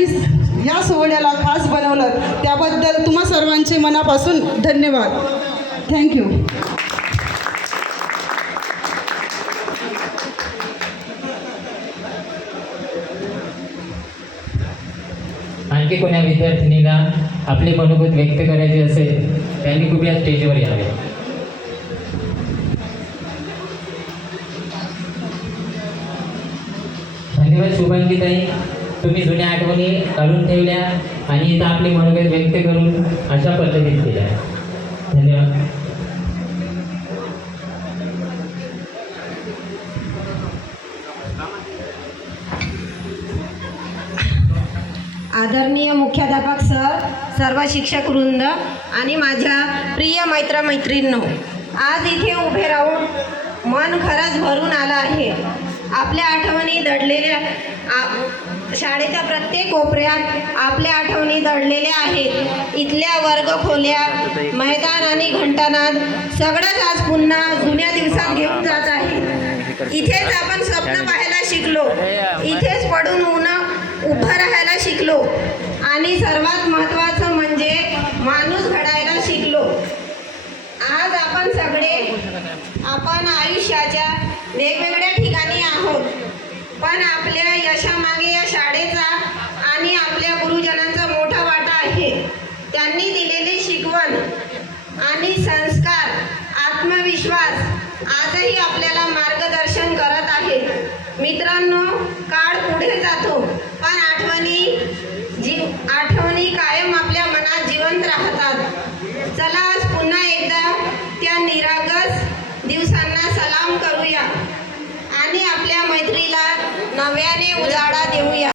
आणि या सोहळ्याला खास बनवलं त्याबद्दल तुम्हा सर्वांचे मनापासून धन्यवाद. थँक्यू. आणखी कोणा विद्यार्थिनीला आपले मनोगत व्यक्त करायचे असेल त्यांनी कृपया स्टेजवर यावे. धन्यवाद शुभांगीताई, तुम्ही जुन्या आठवणी काढून ठेवल्या आणि इथं आपले मनोगत व्यक्त करून अशा पद्धतीत केल्या. धन्यवाद. आदरणीय मुख्याध्यापक सर, सर्व शिक्षक वृंद आणि माझ्या प्रिय मैत्रिणींनो, आज इथे उभे राहून मन खरंच भरून आलं आहे. आपल्या आठवणी दडलेल्या शाळेच्या प्रत्येक कोपऱ्यात आपल्या आठवणी दडलेल्या आहेत. इथल्या वर्गखोल्या, मैदान आणि घंटानाद सगळंच आज पुन्हा जुन्या दिवसात घेऊन जात आहे. इथेच आपण स्वप्न पाहायला शिकलो, इथेच पडून उभं राहायला शिकलो आणि सर्वात महत्त्वाचं म्हणजे माणूस घडायला शिकलो. आज आपण आयुष्याच्या वेगवेगळ्या ठिकाणी आहोत, पण आपल्या यशामागे या शाळेचा आणि आपल्या गुरुजनांचा मोठा वाटा आहे. त्यांनी दिलेली शिकवण आणि संस्कार, आत्मविश्वास आजही आपल्याला मार्गदर्शन करत आहे. मित्रांनो, काळ पुढे जातो पण आठवणी कायम आपल्या मनात जिवंत राहतात. चला आज पुन्हा एकदा त्या निरागस दिवसांना सलाम करूया आणि आपल्या मैत्रीला नव्याने उजाळा देऊया.